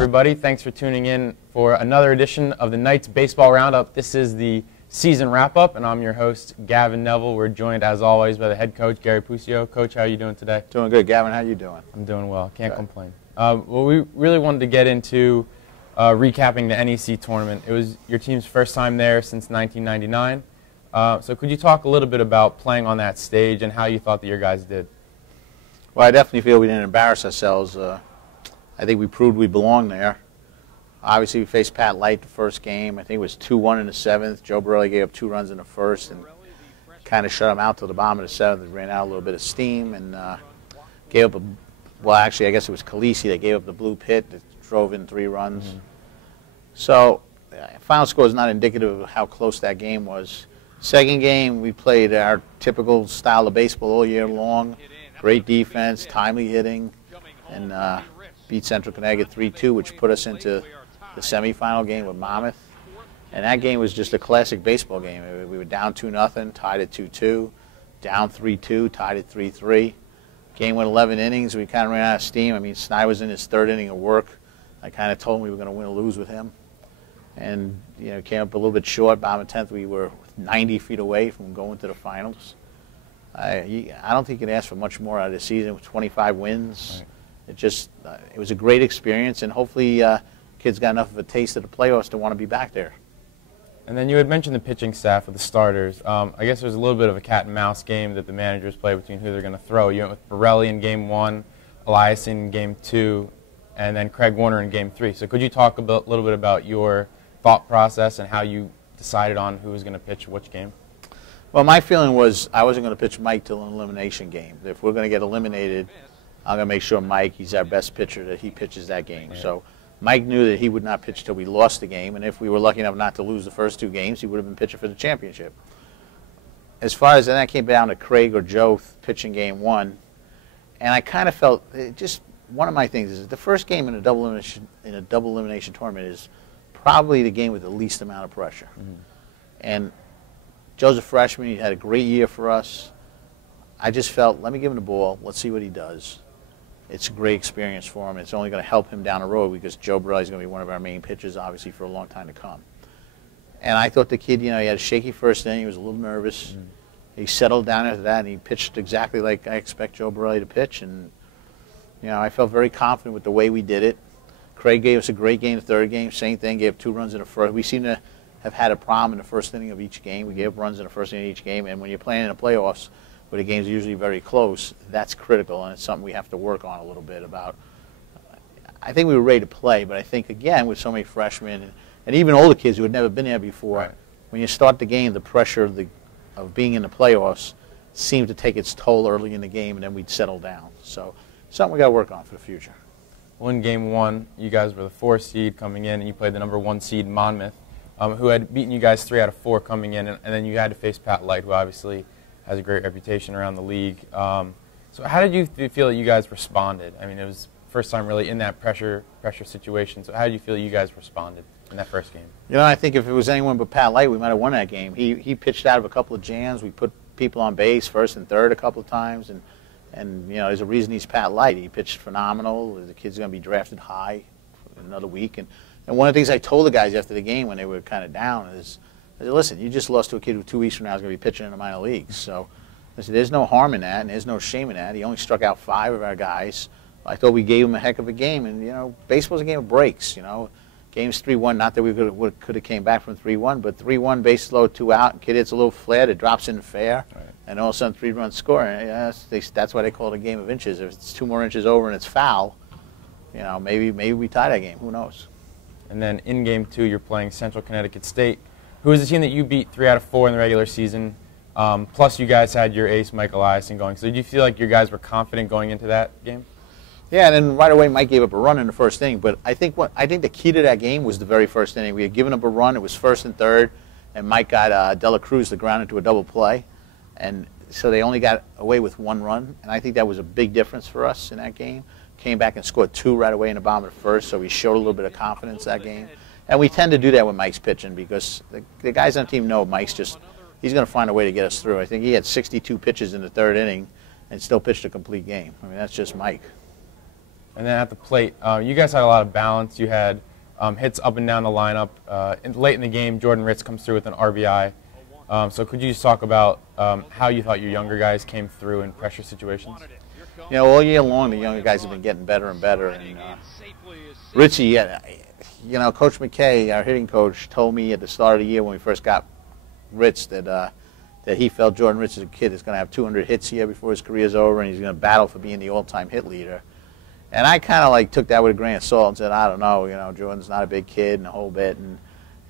everybody. Thanks for tuning in for another edition of the Knights Baseball Roundup. This is the season wrap-up, and I'm your host, Gavin Neville. We're joined, as always, by the head coach, Gary Puccio. Coach, how are you doing today? Doing good. Gavin, how you doing? I'm doing well. Can't complain. Well, we really wanted to get into recapping the NEC tournament. It was your team's first time there since 1999. So could you talk a little bit about playing on that stage and how you thought that your guys did? Well, I definitely feel we didn't embarrass ourselves. I think we proved we belong there. Obviously, we faced Pat Light the first game. I think it was 2-1 in the seventh. Joe Borelli gave up 2 runs in the first and kind of shut him out till the bottom of the seventh. It ran out a little bit of steam and gave up a, well, actually, I guess it was Khaleesi that gave up the blue pit that drove in 3 runs. Mm-hmm. So, final score is not indicative of how close that game was. Second game, we played our typical style of baseball all year long. Great defense, timely hitting, and beat Central Connecticut 3-2, which put us into the semifinal game with Monmouth. And that game was just a classic baseball game. We were down 2-0, tied at 2-2, down 3-2, tied at 3-3. Game went 11 innings. We kind of ran out of steam. I mean, Sny was in his 3rd inning of work. I kind of told him we were going to win or lose with him. And, you know, came up a little bit short. Bottom of 10th, we were 90 feet away from going to the finals. I don't think you can ask for much more out of the season with 25 wins. Right. It was a great experience, and hopefully kids got enough of a taste of the playoffs to want to be back there. And then you had mentioned the pitching staff with the starters. I guess there's a little bit of a cat and mouse game that the managers play between who they're going to throw. You went with Borelli in Game 1, Elias in Game 2, and then Craig Warner in Game 3. So could you talk a little bit about your thought process and how you decided on who was going to pitch which game? Well, my feeling was I wasn't going to pitch Mike till an elimination game. If we're going to get eliminated, I'm going to make sure Mike, he's our best pitcher, that he pitches that game. Yeah. So Mike knew that he would not pitch till we lost the game, and if we were lucky enough not to lose the first 2 games, he would have been pitching for the championship. As far as that came down to Craig or Joe pitching Game 1, and I kind of felt, just one of my things is the first game in a double elimination tournament is probably the game with the least amount of pressure. Mm-hmm. And Joe's a freshman. He had a great year for us. I just felt, let me give him the ball. Let's see what he does. It's a great experience for him. It's only going to help him down the road because Joe Borelli is going to be one of our main pitchers, obviously, for a long time to come. And I thought the kid, you know, he had a shaky first inning. He was a little nervous. Mm-hmm. He settled down after that, and he pitched exactly like I expect Joe Borelli to pitch. And, you know, I felt very confident with the way we did it. Craig gave us a great game the 3rd game. Same thing, gave 2 runs in the first. We seem to have had a problem in the first inning of each game. We gave runs in the first inning of each game, and when you're playing in the playoffs, where the game's usually very close, that's critical, and it's something we have to work on a little bit about. I think we were ready to play, but I think, again, with so many freshmen and even older kids who had never been there before, right, when you start the game, the pressure of being in the playoffs seemed to take its toll early in the game, and then we'd settle down. So something we got to work on for the future. Well, in Game 1, you guys were the 4th seed coming in, and you played the number 1 seed, Monmouth, who had beaten you guys 3 out of 4 coming in, and then you had to face Pat Light, who obviously has a great reputation around the league. So how did you feel that you guys responded? I mean, it was first time really in that pressure situation. So how did you feel you guys responded in that first game? You know, I think if it was anyone but Pat Light, we might have won that game. He pitched out of a couple of jams. We put people on base, 1st and 3rd, a couple of times, and you know, there's a reason he's Pat Light. He pitched phenomenal. The kid's going to be drafted high in another week. And one of the things I told the guys after the game when they were kind of down is, I said, listen, you just lost to a kid who 2 weeks from now is going to be pitching in the minor leagues. So I said, there's no harm in that, and there's no shame in that. He only struck out 5 of our guys. I thought we gave him a heck of a game. And, you know, baseball's a game of breaks, you know. Game's 3-1, not that we could have came back from 3-1, but 3-1, base low, 2 out, kid hits a little flare that drops in fair, right, and all of a sudden 3-run score. And that's why they call it a game of inches. If it's 2 more inches over and it's foul, you know, maybe we tie that game. Who knows? And then in Game 2, you're playing Central Connecticut State, who is a team that you beat 3 out of 4 in the regular season. Plus, you guys had your ace, Mike Elias, going. So did you feel like your guys were confident going into that game? Yeah, and then right away Mike gave up a run in the first inning. But I think the key to that game was the very first inning. We had given up a run. It was 1st and 3rd, and Mike got Dela Cruz to ground into a double play. And so they only got away with 1 run, and I think that was a big difference for us in that game. Came back and scored 2 right away in the bottom of the 1st, so we showed a little bit of confidence that game. And we tend to do that when Mike's pitching because the guys on the team know Mike's he's going to find a way to get us through. I think he had 62 pitches in the 3rd inning and still pitched a complete game. I mean, that's just Mike. And then at the plate, you guys had a lot of balance. You had hits up and down the lineup. Late in the game, Jordan Ritz comes through with an RBI. So could you just talk about how you thought your younger guys came through in pressure situations? You know, all year long, the younger guys have been getting better and better. And Richie, you know, Coach McKay, our hitting coach, told me at the start of the year when we first got Ritz that he felt Jordan Ritz is a kid that's going to have 200 hits here before his career's over, and he's going to battle for being the all-time hit leader. And I kind of like took that with a grain of salt and said, I don't know, you know, Jordan's not a big kid and a whole bit. And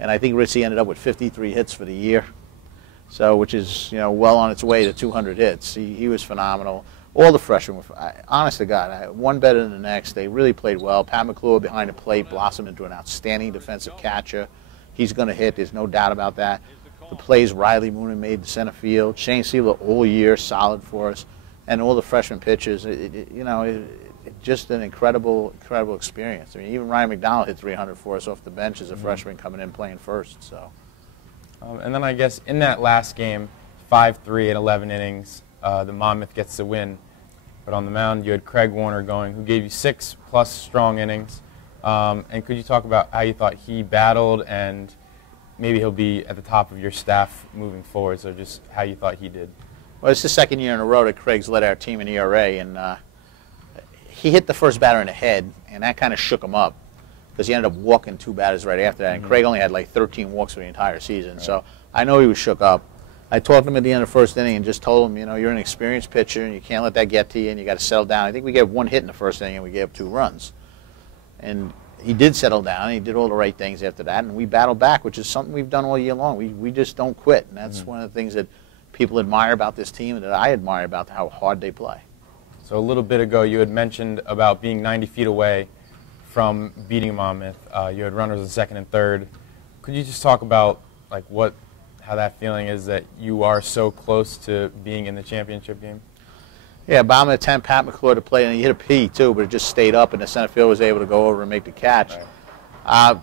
I think Richie ended up with 53 hits for the year, so which is, you know, well on its way to 200 hits. He was phenomenal. All the freshmen were, honest to God, one better than the next. They really played well. Pat McClure behind the plate blossomed into an outstanding defensive catcher. He's going to hit. There's no doubt about that. The plays Riley Moonen made to center field. Shane Sealer all year solid for us, and all the freshman pitchers. Just an incredible experience. I mean, even Ryan McDonald hit 300 for us off the bench as a freshman coming in playing first. So, and then I guess in that last game, 5-3 in 11 innings, the Monmouth gets the win. But on the mound, you had Craig Warner going, who gave you 6+ strong innings. And could you talk about how you thought he battled, and maybe he'll be at the top of your staff moving forward, so just how you thought he did? Well, it's the second year in a row that Craig's led our team in ERA, and he hit the first batter in the head, and that kind of shook him up because he ended up walking 2 batters right after that, and Craig only had like 13 walks for the entire season. Right. So I know he was shook up. I talked to him at the end of the first inning and just told him, you know, you're an experienced pitcher, and you can't let that get to you, and you got to settle down. I think we gave 1 hit in the first inning, and we gave up 2 runs. And he did settle down, and he did all the right things after that, and we battled back, which is something we've done all year long. We just don't quit, and that's one of the things that people admire about this team and that I admire about how hard they play. So a little bit ago, you had mentioned about being 90 feet away from beating Monmouth. You had runners in second and third. Could you just talk about like how that feeling is that you are so close to being in the championship game? Yeah, bottom of the 10th, Pat McClure to play, and he hit a P too, but it just stayed up, and the center field was able to go over and make the catch. Right.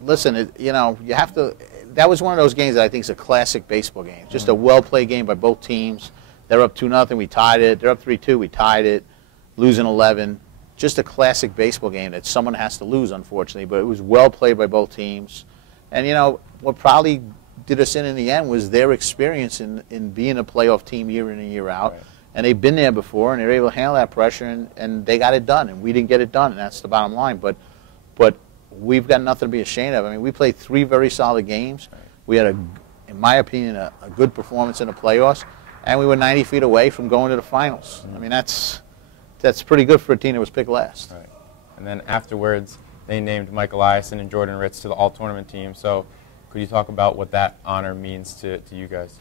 Listen, you know, you have to. That was one of those games that I think is a classic baseball game. Just a well-played game by both teams. They're up 2-0, we tied it. They're up 3-2, we tied it. Losing 11. Just a classic baseball game that someone has to lose, unfortunately. But it was well played by both teams. And, you know, what probably did us in the end was their experience in being a playoff team year in and year out. Right. And they've been there before, and they were able to handle that pressure, and they got it done. And we didn't get it done, and that's the bottom line. But we've got nothing to be ashamed of. I mean, we played 3 very solid games. Right. We had, in my opinion, a good performance in the playoffs. And we were 90 feet away from going to the finals. I mean, that's pretty good for a team that was picked last. Right. And then afterwards, they named Mike Eliason and Jordan Ritz to the All-Tournament Team. So could you talk about what that honor means to you guys?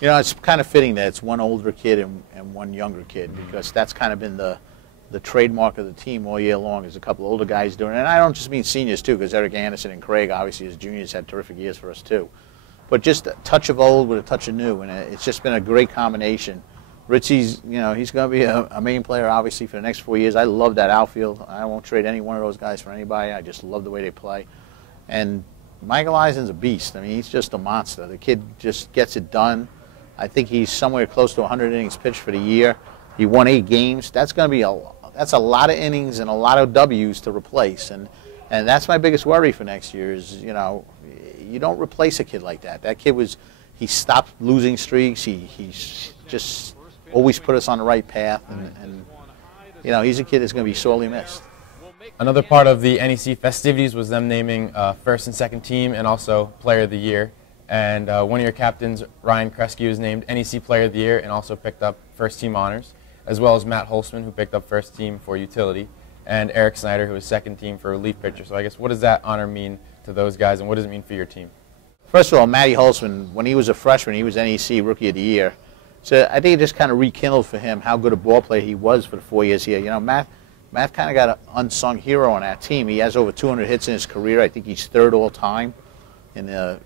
You know, it's kind of fitting that it's one older kid and one younger kid, because that's kind of been the trademark of the team all year long, is a couple older guys doing it. And I don't just mean seniors, too, because Eric Anderson and Craig, obviously, as juniors, had terrific years for us, too. But just a touch of old with a touch of new, and it's just been a great combination. Richie's, you know, he's going to be a main player, obviously, for the next 4 years. I love that outfield. I won't trade any one of those guys for anybody. I just love the way they play. And Mike Eliason's a beast. I mean, he's just a monster. The kid just gets it done. I think he's somewhere close to 100 innings pitched for the year. He won 8 games. That's going to be that's a lot of innings and a lot of W's to replace. And that's my biggest worry for next year is, you know, you don't replace a kid like that. That kid he stopped losing streaks. He's just always put us on the right path. And you know, he's a kid that's going to be sorely missed. Another part of the NEC festivities was them naming first and second team and also Player of the Year. And one of your captains, Ryan Kresge, was named NEC Player of the Year and also picked up first team honors, as well as Matt Holzman, who picked up first team for utility, and Eric Snyder, who was second team for relief pitcher. So I guess what does that honor mean to those guys, and what does it mean for your team? First of all, Matty Holzman, when he was a freshman, he was NEC Rookie of the Year. So I think it just kind of rekindled for him how good a ball player he was for the 4 years here. You know, Matt kind of got an unsung hero on that team. He has over 200 hits in his career. I think he's 3rd all time in the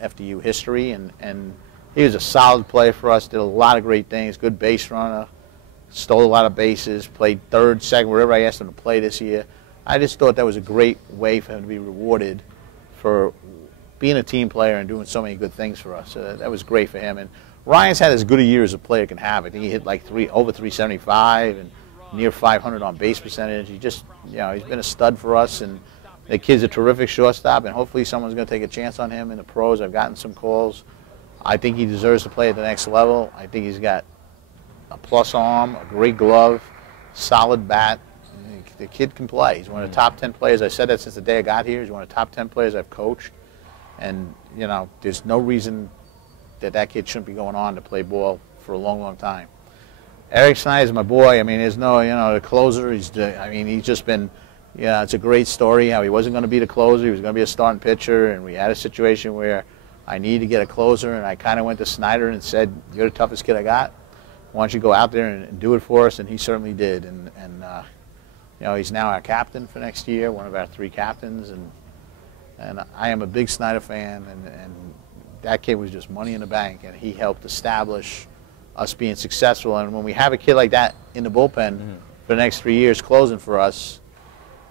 FDU history, and he was a solid player for us, did a lot of great things, good base runner, stole a lot of bases, played 3rd, 2nd, wherever I asked him to play this year. I just thought that was a great way for him to be rewarded for being a team player and doing so many good things for us. That was great for him. And Ryan's had as good a year as a player can have. I think he hit like over 375, and near 500 on base percentage. He just, you know, he's been a stud for us, and the kid's a terrific shortstop, and hopefully someone's going to take a chance on him in the pros. I've gotten some calls. I think he deserves to play at the next level. I think he's got a plus arm, a great glove, solid bat. The kid can play. He's one of the top 10 players. I said that since the day I got here. He's one of the top 10 players I've coached. And, you know, there's no reason that that kid shouldn't be going on to play ball for a long, long time. Eric Snyder's my boy. I mean, there's no, you know, the closer. He's just been, you know, it's a great story how he wasn't going to be the closer. He was going to be a starting pitcher, and we had a situation where I needed to get a closer, and I kind of went to Snyder and said, "You're the toughest kid I got. Why don't you go out there and do it for us?" And he certainly did. And you know, he's now our captain for next year, one of our 3 captains, and I am a big Snyder fan, and that kid was just money in the bank, and he helped establish us being successful. And when we have a kid like that in the bullpen for the next 3 years closing for us,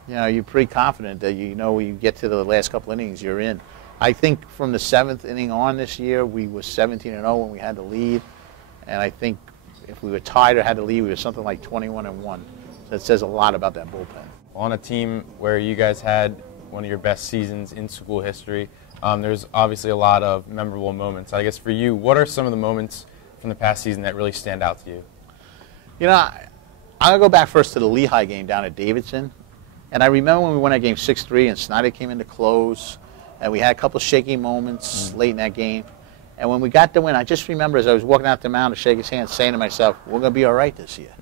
you know, you're pretty confident that, you know, when you get to the last couple innings, you're in. I think from the 7th inning on this year, we were 17-0 when we had the lead, and I think if we were tied or had the lead, we were something like 21-1. That says a lot about that bullpen. On a team where you guys had one of your best seasons in school history, there's obviously a lot of memorable moments. I guess for you, what are some of the moments from the past season that really stand out to you? You know, I'll go back first to the Lehigh game down at Davidson. And I remember when we won that game 6-3 and Snyder came in to close, and we had a couple shaky moments late in that game. And when we got the win, I just remember as I was walking out the mound to shake his hand, saying to myself, we're going to be all right this year.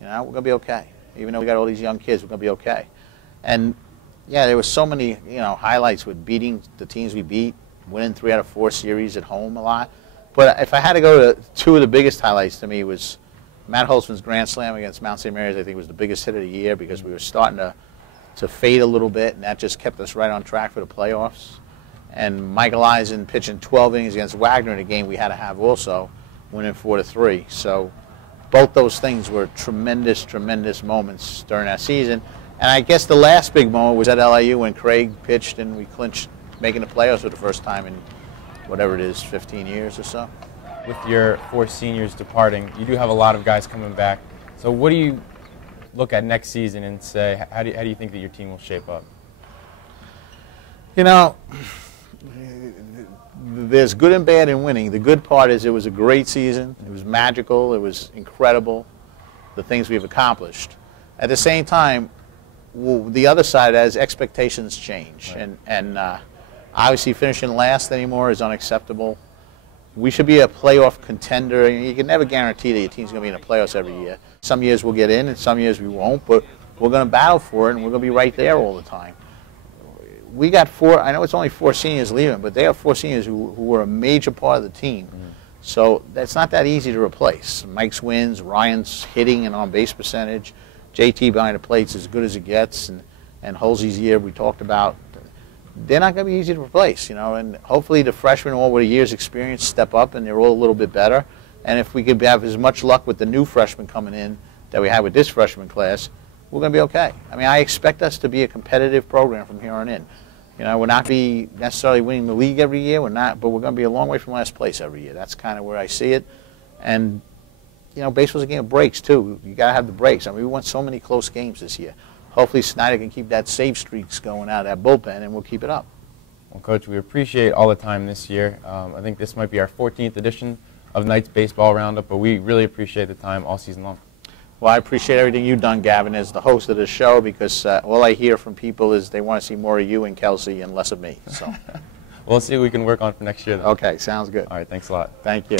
You know, we're going to be okay. Even though we got all these young kids, we're going to be okay. And, yeah, there were so many, you know, highlights with beating the teams we beat, winning 3 out of 4 series at home a lot. But if I had to go to 2 of the biggest highlights to me was Matt Holtzman's grand slam against Mount St. Mary's. I think was the biggest hit of the year because we were starting to fade a little bit, and that just kept us right on track for the playoffs. And Michael Eisen pitching 12 innings against Wagner in a game we had to have also, winning 4-3. So both those things were tremendous, tremendous moments during that season. And I guess the last big moment was at LIU when Craig pitched and we clinched making the playoffs for the first time in whatever it is, 15 years or so. With your 4 seniors departing, you do have a lot of guys coming back. So what do you look at next season and say, how do you think that your team will shape up? You know, there's good and bad in winning. The good part is it was a great season. It was magical. It was incredible, the things we've accomplished. At the same time, the other side is expectations change. Right. And obviously finishing last anymore is unacceptable. We should be a playoff contender. You can never guarantee that your team's going to be in the playoffs every year. Some years we'll get in and some years we won't, but we're going to battle for it and we're going to be right there all the time. We got 4, I know it's only 4 seniors leaving, but they have 4 seniors who were a major part of the team. So that's not that easy to replace. Mike's wins, Ryan's hitting and on-base percentage, JT behind the plate's as good as it gets, and Halsey's year we talked about. They're not going to be easy to replace, you know, and hopefully the freshmen all with a year's experience step up and they're all a little bit better. And if we could have as much luck with the new freshmen coming in that we had with this freshman class, we're going to be okay. I mean, I expect us to be a competitive program from here on in. You know, we'll not be necessarily winning the league every year, but we're going to be a long way from last place every year. That's kind of where I see it. And, you know, baseball's a game of breaks, too. You got to have the breaks. I mean, we won so many close games this year. Hopefully Snyder can keep that save streaks going out of that bullpen, and we'll keep it up. Well, Coach, we appreciate all the time this year. I think this might be our 14th edition of Knights Baseball Roundup, but we really appreciate the time all season long. Well, I appreciate everything you've done, Gavin, as the host of the show, because all I hear from people is they want to see more of you and Kelsey and less of me. So, we'll see what we can work on for next year, though. Okay, sounds good. All right, thanks a lot. Thank you.